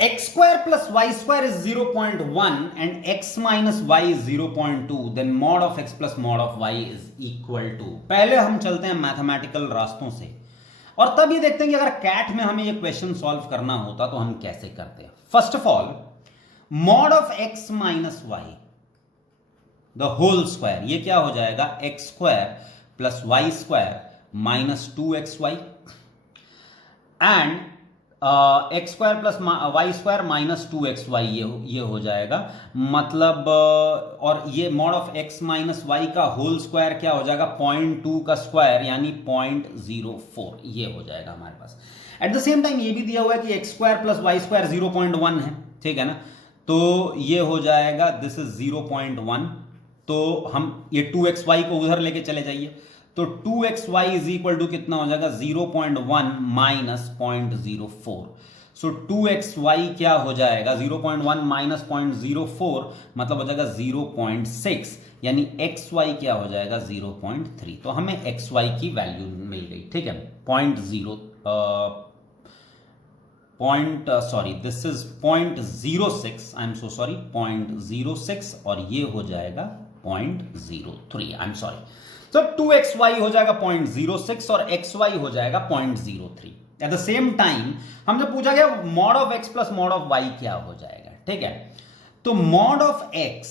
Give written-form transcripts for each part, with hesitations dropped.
x square plus y square is 0.1 and x minus y is 0.2, then mod of x plus mod of y is equal to। पहले हम चलते हैं mathematical रास्तों से और तब ये देखते हैं कि अगर कैट में हमें ये क्वेश्चन सॉल्व करना होता तो हम कैसे करते हैं। First of all, mod of x minus y the whole square, ये क्या हो जाएगा, x square plus y square minus 2xy and x square plus y square minus 2xy, ये हो जाएगा। मतलब और ये mod of x minus y का होल स्क्वायर क्या हो जाएगा, 0.2 का स्क्वायर यानी 0.04, ये हो जाएगा हमारे पास। एट द सेम टाइम ये भी दिया हुआ है कि x square plus y square 0.1 है, ठीक है ना, तो ये हो जाएगा दिस इज 0.1। तो हम ये 2xy को उधर लेके चले जाइए, तो 2xy इज इक्वल टू कितना हो जाएगा, 0.1 माइनस 0.04। सो 2xy क्या हो जाएगा, 0.1 माइनस 0.04 मतलब हो जाएगा 0.6, यानी xy क्या हो जाएगा 0.3। तो हमें xy की वैल्यू मिल गई, ठीक है, this is 0.06, I am so sorry, 0.06 और ये हो जाएगा 0.03, आई एम सॉरी। तो 2xy हो जाएगा 0.06 और xy हो जाएगा 0.03। एट द सेम टाइम हमसे पूछा गया mod of x plus mod of y क्या हो जाएगा, ठीक है। तो mod of x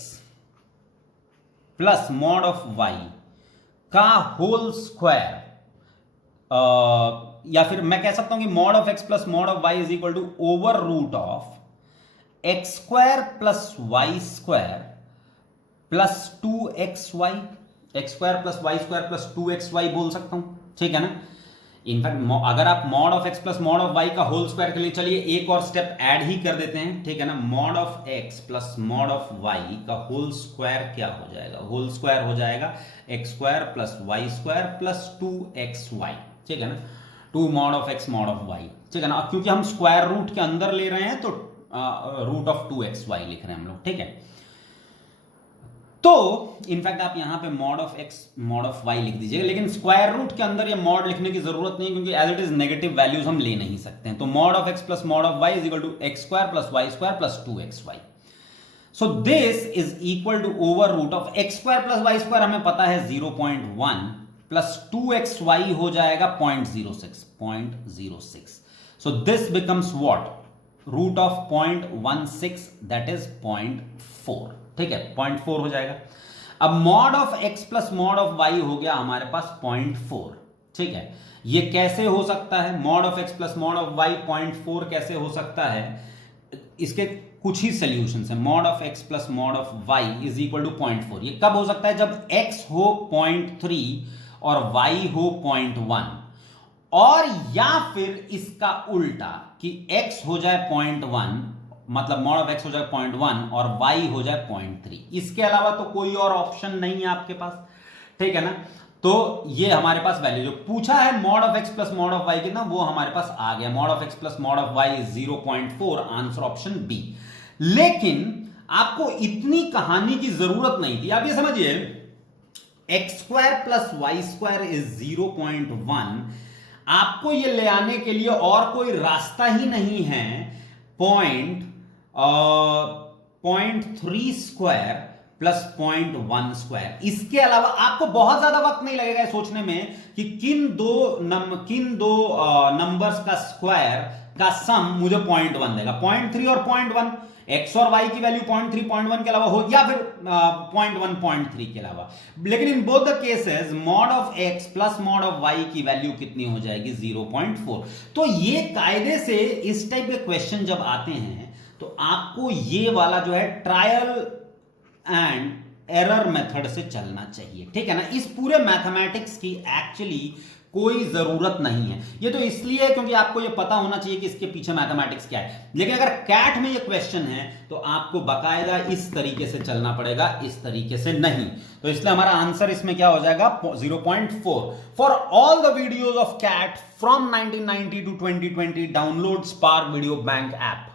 plus mod of y का होल स्क्वायर, या फिर मैं कह सकता हूं कि mod of x plus mod of y is equal to over root of x square plus y square plus 2xy, x square plus y square plus 2xy बोल सकता हूं, ठीक है ना। इनफैक्ट अगर आप mod of x plus mod of y का whole square के लिए चलिए एक और स्टेप ऐड ही कर देते हैं, ठीक है ना। Mod of x plus mod of y का होल स्क्वायर क्या हो जाएगा, होल स्क्वायर हो जाएगा x square plus y square plus 2xy, ठीक है ना। 2 mod of x mod of y, ठीक है ना। क्योंकि हम स्क्वायर रूट के अंदर ले रहे हैं तो रूट ऑफ 2xy लिख रहे हैं हम लोग, ठीक है। तो इनफैक्ट आप यहां पे mod of x mod of y लिख दीजिएगा, लेकिन स्क्वायर रूट के अंदर ये मॉड लिखने की जरूरत नहीं, क्योंकि as it is negative values हम ले नहीं सकते हैं। तो mod of x plus mod of y is equal to x square plus y square plus 2xy। So this is equal to over root of x square plus y square हमें पता है 0.1 plus 2xy हो जाएगा 0.06। So this becomes what, root of 0.16 that is 0.4, ठीक है, 0.4 हो जाएगा। अब mod of x plus mod of y हो गया हमारे पास 0.4, ठीक है। ये कैसे हो सकता है, mod of x plus mod of y 0.4 कैसे हो सकता है, इसके कुछ ही सॉल्यूशंस है। Mod of x plus mod of y is equal to 0.4, ये कब हो सकता है, जब x हो 0.3 और y हो 0.1, और या फिर इसका उल्टा कि x हो जाए 0.1 मतलब मॉड ऑफ x हो जाए 0.1 और y हो जाए 0.3, इसके अलावा तो कोई और ऑप्शन नहीं है आपके पास, ठीक है ना। तो ये हमारे पास वैल्यू जो पूछा है mod of x plus mod of y कितना, वो हमारे पास आ गया। Mod of x plus mod of y is 0.4, answer option B. लेकिन आपको इतनी कहानी की जरूरत नहीं थी। आप ये समझिए x square plus y square is 0.1, आपको ये ले आने के लिए और कोई रास्ता ही नहीं है। 0.3 स्क्वायर प्लस 0.1 स्क्वायर, इसके अलावा आपको बहुत ज्यादा वक्त नहीं लगेगा सोचने में कि किन दो नंबर्स का स्क्वायर का सम मुझे 0.1 देगा। 0.3 और 0.1, एक्स और वाई की वैल्यू 0.3 0.1 के अलावा हो, या फिर 0.1 0.3 के अलावा। लेकिन in both the cases mod of x plus mod of y की वैल्यू कितनी हो जाएगी, 0.4। तो ये कायदे से इस टाइप के क्वेश्चन जब आते हैं तो आपको ये वाला जो है ट्रायल एंड एरर मेथड से चलना चाहिए, ठीक है ना। इस पूरे मैथमेटिक्स की एक्चुअली कोई जरूरत नहीं है। ये तो इसलिए क्योंकि आपको ये पता होना चाहिए कि इसके पीछे मैथमेटिक्स क्या है। लेकिन अगर कैट में ये क्वेश्चन है तो आपको बाकायदा इस तरीके से चलना पड़ेगा, इस तरीके से नहीं। तो इसलिए हमारा आंसर इसमें क्या हो जाएगा, 0.4। For all the videos of CAT from 1990 to 2020 download Spark video bank app.